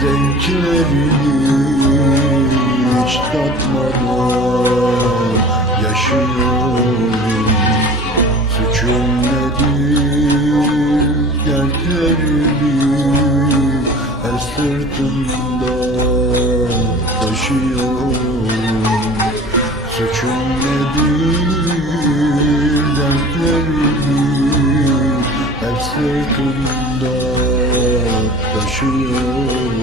zevklerini hiç tatmadan yaşıyorum. Suçum nedir? Dertlerini her sırtımda taşıyorum. Suçum nedir? Dertlerini her sırtımda taşıyorum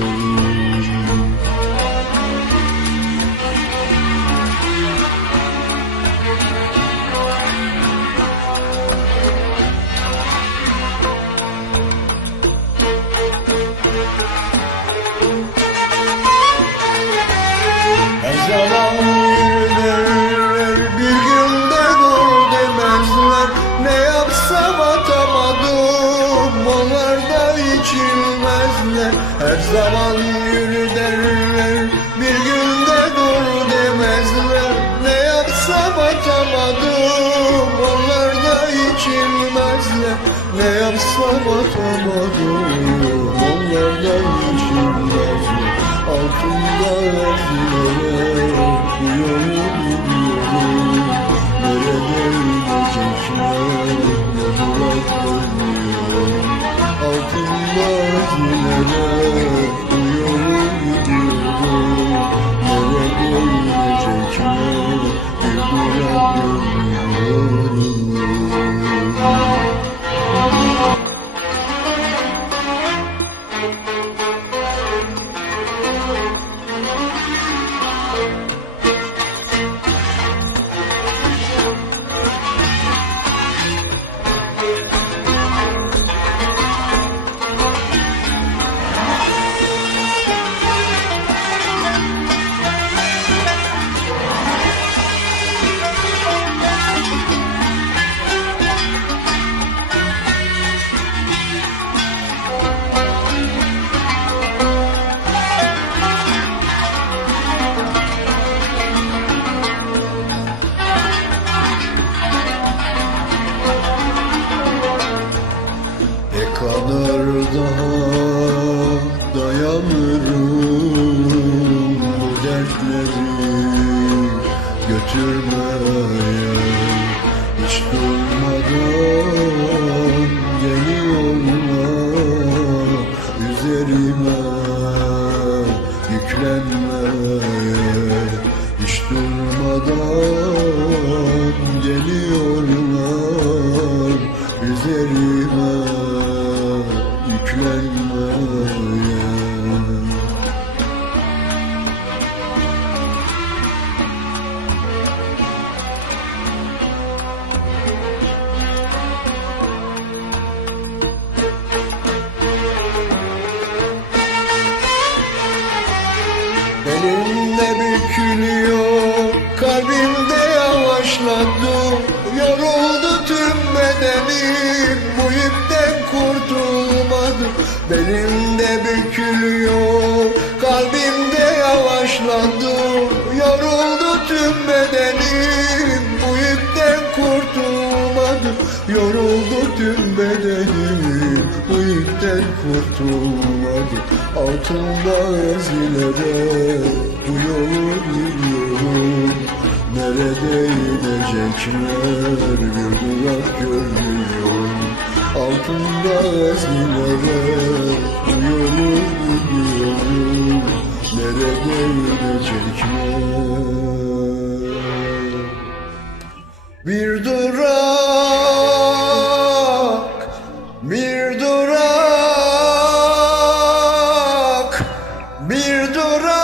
da içilmezler Her zaman yürü derler. Bir günde dur demezler. Ne yapsam atamadım. Onlar da içilmezler. Ne yapsam atamadım. Onlar da içilmezler. Altında ezilere Altında daha dayanırım bu dertleri götürmeye. Hiç durmadan geliyorlar üzerime yüklenmeye. Hiç durmadan geliyorlar üzerime yüklenmeye Elimde bükülüyor, kalbimde yavaşladı. Yoruldu tüm bedenim, bu kurtulmadı Belimde bükülüyor, kalbimde yavaşladı. Yoruldu tüm bedenim, bu yükten kurtulmadı Yoruldu tüm bedenim, bu yükten kurtulmadı Altında ezilere Nerelere değinecekler bir durak görmüyor Altında ezgilere uyuyor gidiyorum Nereye gidecekler Bir durak Bir durak Bir durak.